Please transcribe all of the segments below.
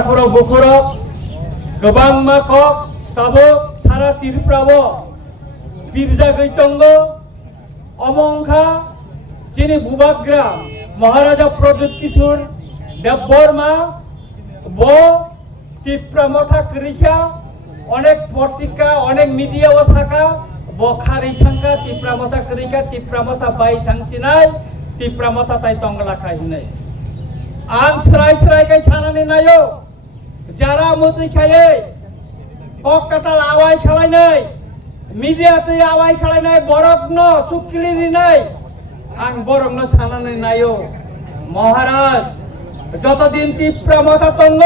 takuro bukuro gobang makok tabok sara tirprabo pirja gaitongo omongkha chini bubagra Maharaja Pradut Kishore Debbarma বো তীব্রমথা করিকা অনেক পত্রিকা অনেক media ও শাখা বখারি থাকা তীব্রমথা করিকা তীব্রমথা বাই থাংচিনাই তীব্রমথা তাই তংলা খাইনাই আং স্রাই স্রাই কাই ছানানি নাইও যারা মন্ত্রী খাইয়ে কক কাটাল আওয়াই খেলাই নাই মিডিয়াতে আওয়াই খেলাই নাই বরগ্ন চুক্কিলি নাই আং বরগ্ন ছানানি নাইও মহারাজ যতদিন তীব্রমথা তঙ্গ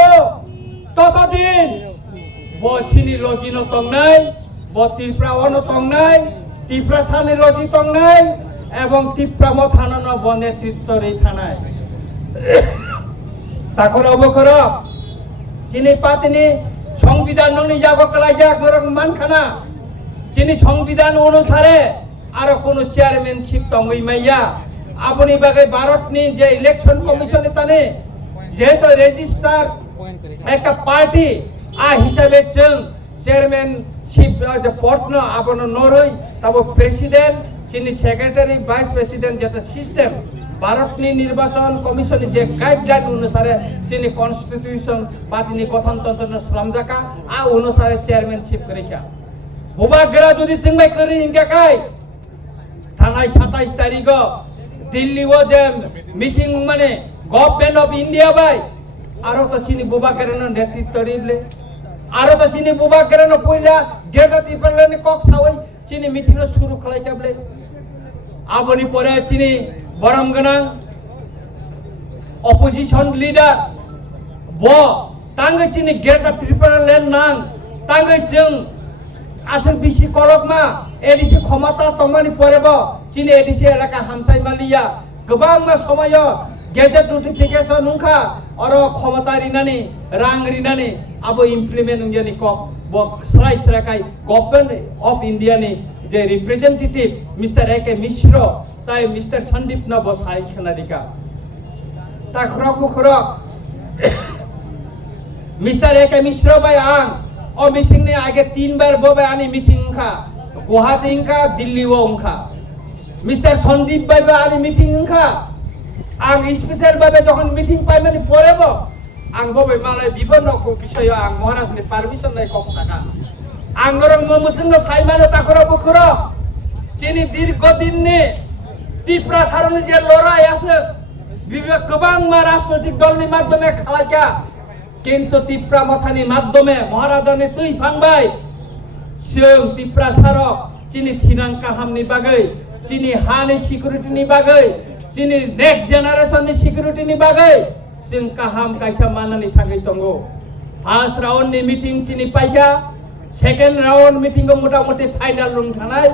ততদিন বছিনি লগিনো তংনাই ব তীব্রাওয়ানো তংনাই তীব্রাসানি লগি তংনাই এবং তীব্রমথানন ব নেতৃত্বরে থানায় তাকর অবকর চিনি পাতিনি সংবিধান ননি জাগো কলাইজা গরং মানখানা চিনি সংবিধান অনুসারে আর কোন চেয়ারম্যানশিপ তঙ্গই মাইয়া আপনি বাগে ভারতনি যে ইলেকশন কমিশনে তানে যেহেতু রেজিস্টার একটা পার্টি আ হিসাবে চং চেয়ারম্যানশিপ যে পটন আপন নরই তব প্রেসিডেন্ট চিনি সেক্রেটারি ভাইস প্রেসিডেন্ট যেটা সিস্টেম ভারতনি নির্বাচন কমিশনে যে গাইডলাইন অনুসারে চিনি কনস্টিটিউশন পার্টিনি গঠনতন্ত্র সামজাকা আ অনুসারে চেয়ারম্যানশিপ করেছা বুবাগ্রা যদি চিংবাই করি ইনকা কাই থানায় 27 তারিখ দিল্লি ও যে মিটিং মানে গভর্নমেন্ট অফ ইন্ডিয়া বাই আরো তো চিনি বুবাগ্রান নেতৃত্ব রিবলে আরো তো চিনি বুবাগ্রান পয়লা গেটা তিপারলে কক সাওই চিনি মিটিং শুরু খালাইতাবলে আবনি পরে চিনি বরম গনাং অপোজিশন লিডার ব তাঙ্গে চিনি গেটা ত্রিপুরালেন নাং তাঙ্গে जों আসল বিশি কলকমা এডিসি ক্ষমতা তমানি পরেব চিনি এডিসি এলাকা হামসাই মালিয়া গোবাং মা সময় গেজেট নোটিফিকেশন নুখা আর ক্ষমতা রিনানি রাং রিনানি আবো ইমপ্লিমেন্ট উঞ্জানি কক বক স্রাই স্রাকাই গভর্নমেন্ট অফ ইন্ডিয়া নি যে রিপ্রেজেন্টেটিভ মিস্টার একে মিশ্র তাই মিস্টার সন্দীপ নব সাই খেনারিকা তা খরক খরক মিস্টার একে মিশ্র বাই আং ও মিটিং ने आगे 3 बार बोबे आनी मीटिंग खा गुवाहाटी खा दिल्ली वो खा मिस्टर सन्दीप बाबे आनी मीटिंग खा आं स्पेशल बाबे जखन मीटिंग पाइमानि परेबो आं बोबे मालाय विभिन्न विषय आं महाराज नि परमिशन नाय कक साका आं गरं ममुसुंग साइमानो ताखरा बखरा चिनि दीर्घदिन ने তীব্রা সারনে যে লড়াই আছে বিবেক গোবাং মা রাজনৈতিক দলनि মাধ্যমে খালাইকা কিন্তু তীব্রমথানি মাধ্যমে মহারাজানি তুই ফাংবাই जों তীব্রা সারক চিনি থিনাং কাহামনি বাগै চিনি হানি সিকিউরিটিनि बागै চিনি नेक्स्ट जेनारेशननि सिकिउरिटिनि बागै जों काहाम कायसा मानानि थागै दंगो फार्स्ट राउन्डनि मिटिं चिनि पाइका सेकेंड राउन्ड मिटिंग मोटामोटी फाइनल रुम थानाय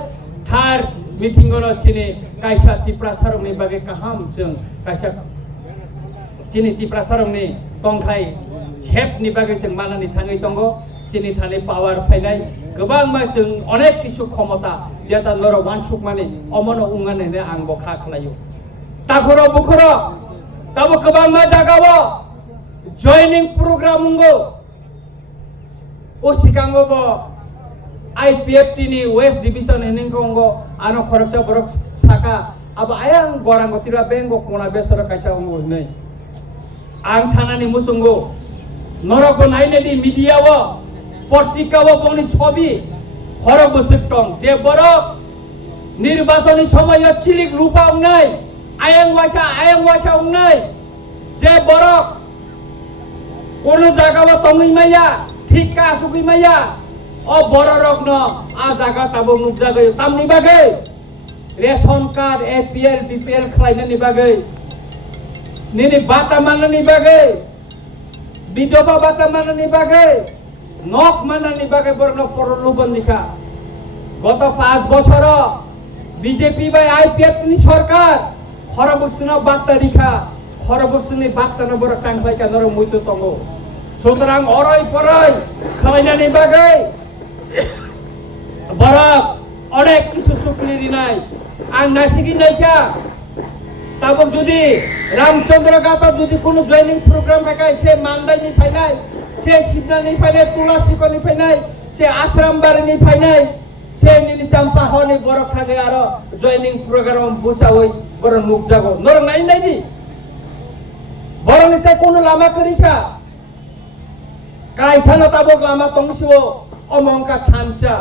थार्ड मिटिं गनो चिनि कायसा তীব্রা सारकनि बागै काहाम जों कायसा चिनि তীব্রা सारकनि तंथाय सेपनि बागै जों मानानि थाङै दङ चिनि थानाय पावार फायनाय गोबां मा जों अनेक किसु क्षमता जेता नर वानसुक माने अमन उंगाने आं बखा खालायो ताखरो बुखरो तब गोबां मा जागावो जॉइनिंग प्रोग्राम उंगो ओ सिकांगोबो आईपीएफटी नि वेस्ट डिविजन हेनिंगो आनो खरकसा बरक साका अब आयां गरांगो तिरा बेंगो कोना बेसर कायसा उंगो नै आं सानानि मुसुंगो नरको नाइनेदि मिडियाओ पत्रिकाओ बंनि छवि खरब बसुकटं जे बरक निर्वाचनी समय चिलिक रूपा उंनाय आयं वासा उंनाय जे बरक कोनो जागाओ तंगै माया ठिका सुगै माया अ बररक न आ जागा ताबो नुकजागै तामनि बागै रेशन कार्ड एपीएल बीपीएल खालायनायनि बागै निनि बाटा माननायनि बागै विधवा बाटा माननायनि बागै नक माननायनि बागै बरन परलोभन लिखा गत 5 বছর বিজেপি বাই আইপিএফ नि सरकार खरबसुना बाटा लिखा खरबसुनि बाटा न बर टांगलायका नर मुइतो तंगो सुतरां अरय परय खालायनायनि बागै बरक अनेक किसु सुकलिरि नाय आं नासिगि नायका তারপর যদি রামচন্দ্র গাতা যদি কোনো জয়েনিং প্রোগ্রাম দেখায় সে মান্দাই নি পাই নাই সে সিদ্ধা নি পাই নাই তুলাসিক নি পাই নাই সে আশ্রম বাড়ি নি পাই নাই সে নিনি চাম্পা হনি বড় থাকে আর জয়েনিং প্রোগ্রাম বুঝা হই বড় মুখ যাগো নর নাই নাই নি বড় নিতে কোনো লামা করিছা কাইছানো তাবক লামা তংসিও অমংকা থানচা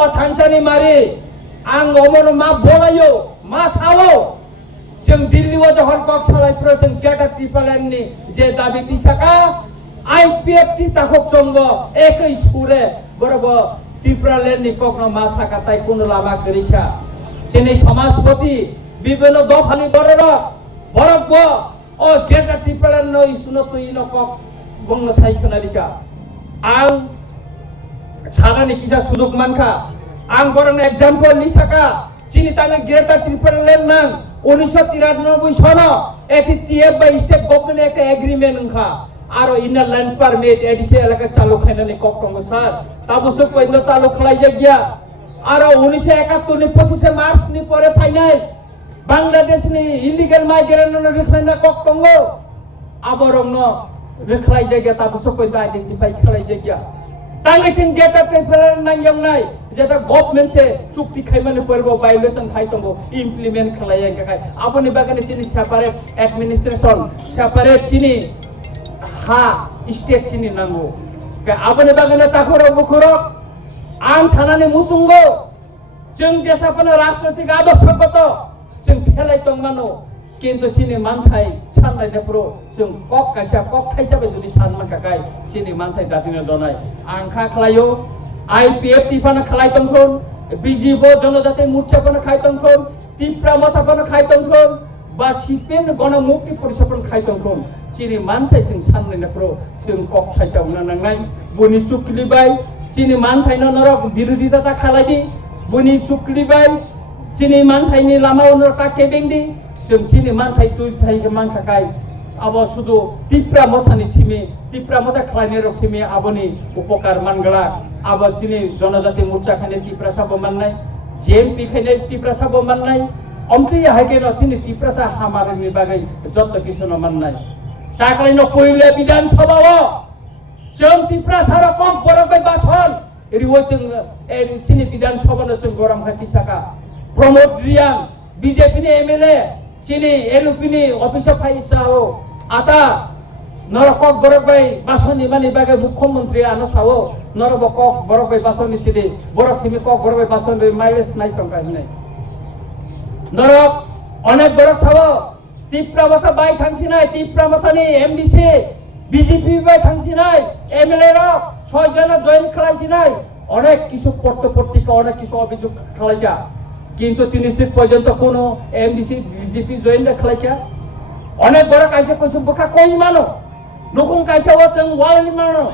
ও থানচানি মারি आं अमर मा बोलायो मा सावो जों दिल्लीआव जहन कक सालायफ्रो जों गेटा ट्रिपलेननि जे दाबि तिसाका आईपीएफ टी ताखक जंग एकै सुरे बरब ट्रिपलेननि ककनो मा साका ताई कोनो लामा करिछा जेने समाजपति विभिन्न दफानि बरर बरब ओ गेटा ट्रिपलेन नो इसुनो तुइनो कक बंग साइखनारिका आं छानानि किसा सुजुग मानखा आं बरन एग्जाम्पल निसाका चिनी तांगे ग्रेटर ट्रिपलेन नां 1993 सनो एति टीएफ बाय स्टेट गवर्नमेंट एक एग्रीमेंट नखा आरो इनर लैंड परमिट एडिसे एलाका चालू खायनानि कक्टंग सार ताबुसो पयनो चालू खलाय जग्या आरो 1971 नि 25 मार्च नि परे फाइनाय बांग्लादेश नि इलीगल माइग्रेंट न रिख्लायना कक्टंग आबरंनो रिख्लाय जग्या ताबुसो पयनो आइडेंटिफाई खलाय जग्या तांगे चिन गेटा ट्रिपलेन नांगयं नाय जेता गवर्नमेंट से चुक्ति खायमाने पर्व वायलेशन खायतंगो इम्प्लीमेंट खलाय गाय आपनि बागाने चिनि सेपारेट एडमिनिस्ट्रेशन सेपारेट चिनि हा स्टेट चिनि नांगो के आपनि बागाने ताखरो बुखरो आं सानानि मुसुंगो जों जेसापन राजनैतिक आदर्शगत जों फेलाय तंमानो किन्तु चिनि मानथाय साननायफोरो जों कक खायसाबे जुदि सानमान काकाय चिनि मानथाय दादिनो दनाय आंखा खलायो आईपीएफ टिफाना खालायतंखोन बीजेपी जनजाति मोर्चाफोरनो खायतंखोन तिप्रा मथाफोरनो खायतंखोन बा सीपीएम गणमुक्ति परिषदफोरनो खायतंखोन चिनि मानथाय जों साननायफोरो जों कक खायसावना नांनाय बुनि सुक्लिबाय चिनि मानथायनो नरक बिरोधिता खालायदि बुनि सुक्लिबाय चिनि मानथायनि लामा नरका केबेंदि जों चिनि मानथाय तुइ फायगे मानखाखाय अब शुधु तिप्रा मथानि सिमी तिप्रा मथा खालायनाय रक सिमी आबनि उपकार मानगला अब चिनि जनजाति मोर्चा खाने तिप्रा साबो माननाय जेएमपी खाने तिप्रा साबो माननाय अमथि हायके न तिनि तिप्रा सा हामारनि बागै जत्त किसुनो माननाय ताकलायनो पहिले विधान सभाव जों तिप्रा सारा कक बरगै बासन एरिवो जों चिनि विधान सभानो जों गरम खाति साका प्रमोद रियां बीजेपी नि एमएलए चिनी एलपी नि अफिस फाइसाओ आता नरकक बरगै बासनि मानि बागै मुख्यमंत्री आनो सावो नरबक बरगै बासनि सिदि बरक सिमि कक बरगै बासनि माइलेज नाय टंका हिनाय नरक अनेक बरक सावो तिप्रा मथा बाय थांसिनाय तिप्रा मथानि एमडीसी बीजेपी बाय थांसिनाय एमएलए र 6 जना जয়েন खालायसिनाय अनेक किछु पट्टपट्टिका अनेक किछु अभियोग खालायजा কিন্তু 30 সিট পর্যন্ত কোনো এমডিসি বিজেপি জয়েন খালাইছা অনেক বড় কাইছে কইছো বকা কই মানো নকুং কাইছে ওচং ওয়ালাই মানো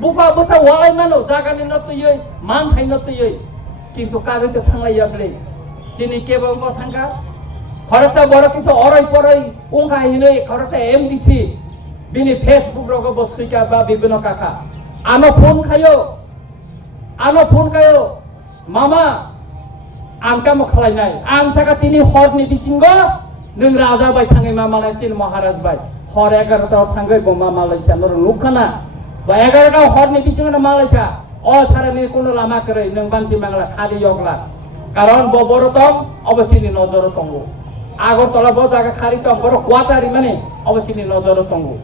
বুফা বসা ওয়ালাই মানো জাগানি নতই মান থাই নতই কিন্তু কাজতে থাংলাই যাবলে চিনি কেবল ক থাঙ্কা খরচা বড় কিছু অরই পরই উংকা হিনই খরচা এমডিসি বিনি ফেসবুক রগ বসরিকা বা বিভিন্ন কাকা আনো ফোন খায়ো মামা आंका म खालायनाय आं साका तिनि हरनि बिसिंग नों राजा बाय थाङै मामालाय चिन महाराज बाय हर 11टाव थाङै गो मामालायसा नर लुखाना बा 11टाव हरनि बिसिंग मालायसा अ सारानि कोनो लामा करे नों बानसि मांगला खालि यगला कारण ब बरतम अब चिनि नजर तंगो আগরতলা ব জায়গা খালি তম বড় কোয়াটারি মানে अब चिनि नजर तंगो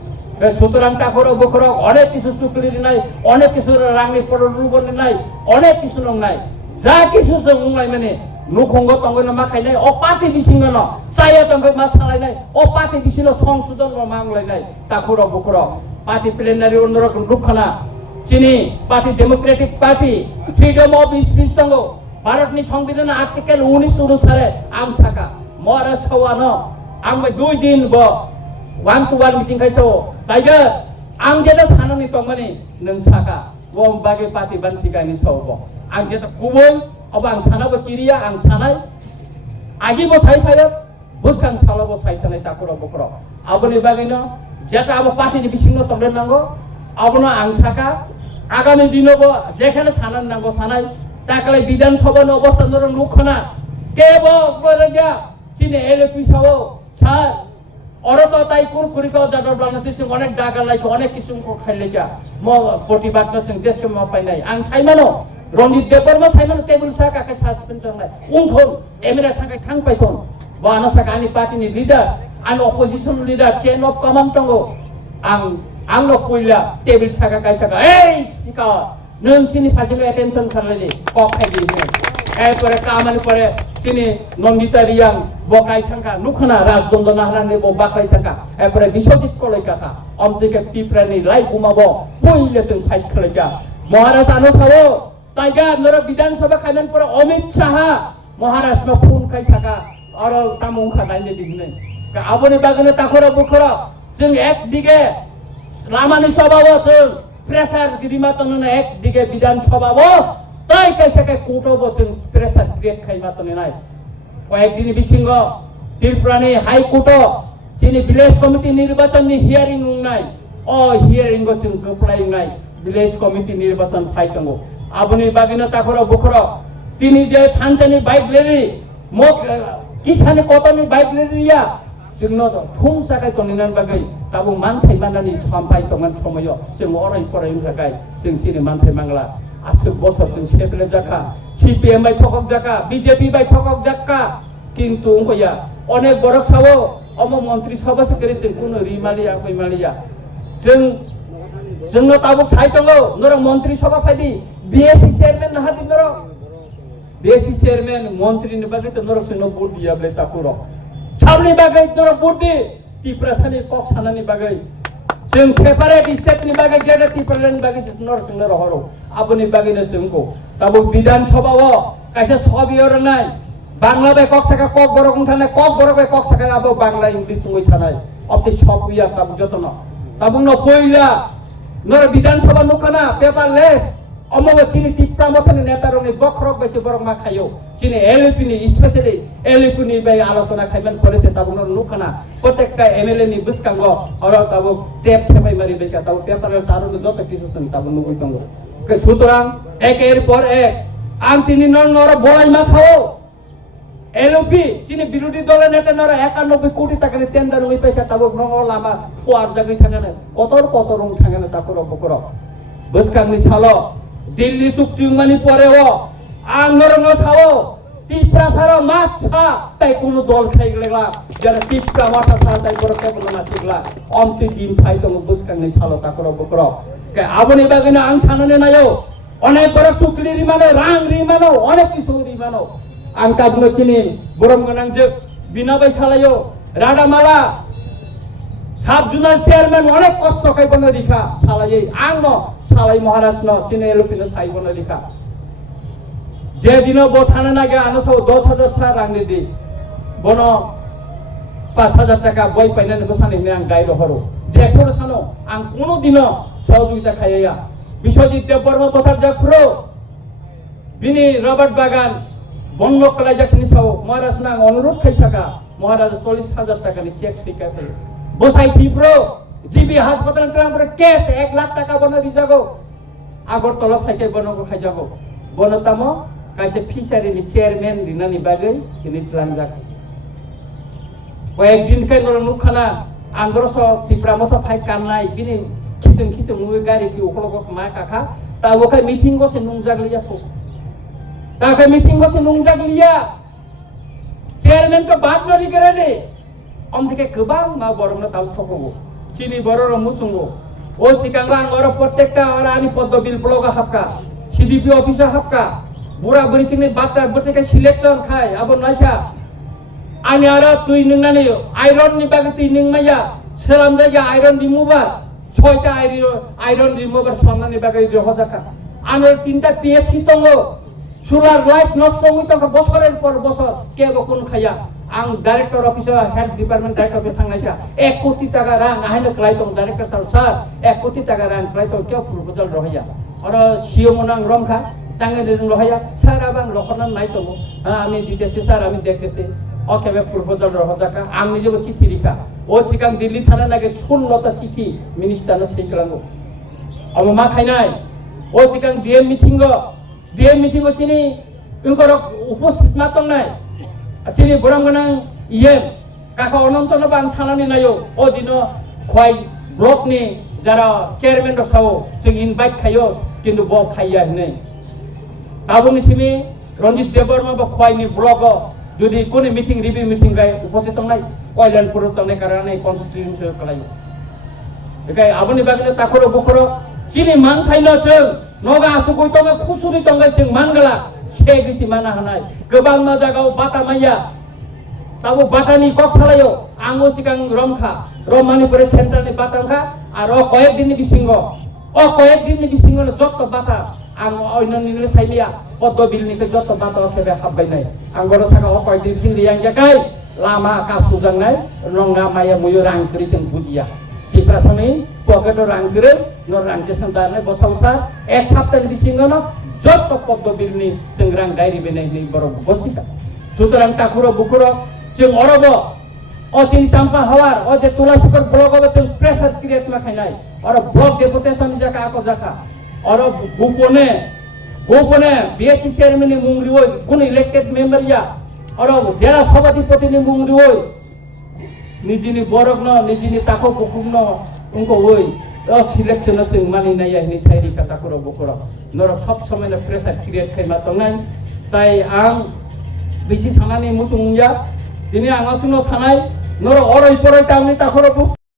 बे সুতরাং টাকর বকর অনেক কিছু সুকলি নাই অনেক কিছু রাংনি পড়লুবন নাই অনেক কিছু নং নাই जा किसु जोंलाय माने नुखंग तंगन मा खायनाय अ पार्टी बिसिंगन चाया तंग मा सालायनाय अ पार्टी बिसिनो संशोधन मांगलायनाय ताखुर बखुर पार्टी प्लेनारि उनरक लुखना चिनी party democratic party freedom of speech तंगो भारतनि संविधान आर्टिकल 19 अनुसारे आम साका मरा सवानो आं बे 2 दिन ब 1 to 1 मिटिं खायसो ताइगे आं जेदा साननि तंगनि नों साका वो बागे पार्टी बानसिगानि सावबो आं जेता गुबुन अब आं सानाबो किरिया आं सानाय आगि बसाय फायो बुसखां सालाबो सायथानाय ताकुर बकर आबनि बागैनो जेता अब पार्टीनि बिसिंनो तंदन नांगो आबनो आं साका आगामी दिनबो जेखाने सानान नांगो सानाय ताकले विधानसभा अवस्था नर लुखना केबो गरगा चिने एलपी सावो স্যার ওরা তো তাই কুরকুরি খাওয়া যাদর বানাতে অনেক ডাকা লাইছে অনেক কিছু খাইলে যা প্রতিবাদ করছেন চেষ্ট পাই নাই আং সাইমানো রঞ্জিত দেববর্মা সাইমানো টেবিল সাহ কাকে সাসপেন্ড চালাই উঠন এমএলএ থাকায় থাং পাইথন বানো সাকা आंनि पार्टीनि लिडार आं opposition leader chain of command दङ आंल' कइला टेबिल साका कायसाका এই স্পিকার नों चिनि फासिखौ एटेनसन खालामले कक खाइदिनो एरपरे कामानि परे चिनि नन्दिता रियां बकाय थांका नुखना राजदन्द नाहरानि बाकाय थांका एरपरे बिश्वजित कलैकाका अमतिके टिप्रानि लाई गुमाबो पहिले जों फाइट खालायगा महाराज आनो सारो ताइगा नोरा विधानसभा खाइनान परे अमित शाह महाराजमा फोन खाइसाका अरल तामुं खानायनि दिगनै आबोनि बागैनो ताखरा बुखरा जों एकदिगे लामानि सभाव जों प्रेसार गिरिमातनो एकदिगे विधानसभाव ताइ कायसाके कोर्टआव जों प्रेसार क्रिएट खाइमातनो नाय कयेकदिन बिसिंग त्रिपुरानि हाई कोर्टआव जोंनि भिलेज कमिटि निर्वाचननि हियारिं उंनाय हियारिंखौ जों गोप्लायनाय भिलेज कमिटि निर्वाचन फाइटंगो आबोनि बागैनो ताखरा बुखरा तिनि जे थानसानि बाइक लेरि मक किसानि कतनि बाइक लेरिया जोंनो थुम साखाय तनिनान बागै ताबो मानथाय मानानि सामफाय तंगन समयो जों अराय फरायनो थाखाय जों सिनि मानथाय मांगला आसु बसर जों सेबले जाका सीपीएम बाय थकक जाका बीजेपी बाय थकक जाका किन्तु उंगया अनेक बरक सावो अम मंत्री सभा सेक्रेटारि जों कुनो रिमालिया फैमालिया जोंनो ताबो साइतंगो नरो मंत्री सभा फायदि बीएससी चेयरमैन नहादि नरो बीएससी चेयरमैन मंत्री नि बागै त नरो जोंनो भोट दियाब्ले ताकुरो सावनि बागै नरो भोट दि टिप्रासानि कक सानानि बागै जों सेपारेट स्टेटनि बागै गेदेर टिप्रासानि बागै नरो जोंनो रहरो आबोनि बागैनो जोंखौ ताबो विधानसभाव कायसे सबियर नाय बांला बाय कक साका कक बरक थानाय कक बरक बाय कक साका आबो बांला इंग्लिश सङै थानाय अपि सबिया ताबो जतन ताबो न पहिला नरो विधानसभा नुखाना पेपारलेस अमबो चिनि टिप्रा मथनि नेतारनि बखरक बेसे बरक मा खायो चिनि एलएपी नि स्पेशली एलएपी नि बाय आलोचना खायमान करेसे ताबो न नुखाना प्रत्येकटा एमएलए नि बुसकांगो अर ताबो टेप थेबाय मारि बेका ताबो पेपारले सारो जत किछु सन ताबो नुगै दंगो के सुतरां एकेर पर एक आं तिनि नर बलाय मा खाओ एलएपी चिनि बिरोधी दल नेता नर 91 कोटी टाका नि टेन्डार उइ पैसा ताबो नंगो लामा कुआर जागै थांगानो कतर रं थांगानो ताकरो बकरो बुसकांनि सालो दिल्ली चुक्ति मानि परे आं नरंग सावो टिप्रा सारा माछा ताई कुनु दल खाइगलेला जरा टिप्रा माथा सा ताई पर के बुना चिगला अमति दिन फाइ तो बुसकांनि सालो ताकरो बकरो के आबोनि बागैनो आं सानने नायो अनेक बर चुक्लि रिमानो रां रिमानो अनेक किसु रिमानो आं ताबनो चिनि बरम गोनां जोग बिनाबाय सालायो राडामाला साब जुनार चेयरमैन अनेक कष्ट खाइबनो रिखा सालायै आं न सालाय महाराज न चिने एलपिनो साइबनो रिखा जे दिनो बो थाना नागे आनो साव 10,000 सा रांनि दि बनो 5,000 टाका बय पाइनानै बसानै आं गाइरो हरो जे फोर सानो आं कोनो दिनो सहयोगिता खायया बिश्वजित देबबर्मा पथार जाखरो बिनि रबर्ट बागान बन्द कलायजाखिनि साव महाराज ना अनुरोध खाइसाका महाराज 40,000 टाकानि चेक सिकाफै बसाइ थिप्रो जीबी हास्पाताल क्रामरे केस 1 लाख टाका बनो दिजागो आगरतला फाइके बनोगो खाइजागो बनतामो कायसे फिसारिनि चेयरमैन रिनानि बागै किनि ट्रांजाक कयेक दिन के नर नुखाना आंदरस टिप्रा मथ फाइट काननाय बिनि खिथुं नुय गारि कि ओखलगो मा काखा तावखाय मिटिं गसे नुंजागलिया थो तावखाय मिटिं गसे नुंजागलिया चेयरमैन को बात नरि गरे अमदिके गोबां मा बरनो ताव थकगो चिनि बरर मुसुंगो ओ सिकांगा आंगर प्रत्येकटा और आनि पद्मबिल ब्लग हाबका सीडीपी ऑफिसर हाबका बुरा बरिसिंनि बाटा बटेका सिलेक्शन खाय आबो नायसा आनि आरो तुइ नंनानै आयरन नि बागै तुइ नंमाया सेलाम जायगा आयरन रिमुभार 6टा आयरन रिमुभार सामनानि बागै रहजाका आनो 3टा पीएससी दंगो सोलार लाइट नष्ट हई तंका बছরের পর বছর কেবো কোন খায়া आं director officer head department director थांनायसा 1 कोटी टाका रां आहायनो क्लाइटं डाइरेक्टर सार 1 कोटी टाका रां क्लाइटं के प्रपोजल रहया और सीओ मोनां रमखा तांगे रहया सार आबां रखना नाय तो आमी दितेसे सार आमी देखतेसे ओकेबे प्रपोजल रहजाका आं निजेबो चिठी लिखा ओ सिकां दिल्ली थाना नागे 16टा चिठी मिनिस्टारनो सेकलांगो अब मा खाइनाय ओ सिकां डीएम मिटिंग चिनि इनकर उपस्थित मातंनाय चिनि बरम गोनां इएम কাকা অনন্তন বান সানানি নাयो অদিनो খয় ব্লকনি যারা চেয়ারম্যান রসাও जों ইনভাইট খাयो কিন্তু ব খাইয়া নাই আবুনি সিমি রঞ্জিত দেববর্মা বা খয়নি ব্লক যদি কোনে মিটিং রিভিউ মিটিং গায় উপস্থিত নাই কয়লানপুর তংনাय কারণে কনস্টিটিউয়েন্সি কলাयो बेखाय आबोनि बागै ताखरो बखरो चिनि मान थाइलो जों नगा आसुगै तंगा खुसुरि तंगाय जों मानगला से गिसि माना हानाय गोबां ना जागाव बाटा माइया ताबो बाटानि कक सालायो आंगो सिगां रमखा रमानिपुर सेन्टारनि बाटांखा आरो कयेक दिननि बिसिंगो कयेक दिननि बिसिंगो जत्त बाटा आं अयननि साइलिया पद्म बिलनिफ्राय जत्त बाटा खेबे हाबबायनाय आं बर' सागा कयेक दिन बिसिं रियां जाकाय लामा कासुजांनाय नंगा माया मुयो रांकरि जों बुजिया Tiprasani, poketo rangkere, no rangkesan darne bosausa, ek saptan bisingono, joto poddo bilni, sengrang dairi benai ni borok bosika. Sutarang takuro bukuro, jeng orobo, ojin sampah hawar, oje tulasukor blog obo jeng pressure create makanai, oro blog deputation jaka ako jaka, oro bupone, BSC chairman ni mungriwoi, kun elected member ya, oro jela sabadipati ni mungriwoi. निजिनि बरक न निजिनि ताखौ बुकुम न उनको वइ selection जों मानिनाय नि साइरि काताखरो बखरो नरक सब समय प्रेसार क्रिएट खायमा तंनाय ताइ आं बिसि सानानि मुसुंया दिनै आं आसुनो सानाय नर अरय परय तांनि ताखरो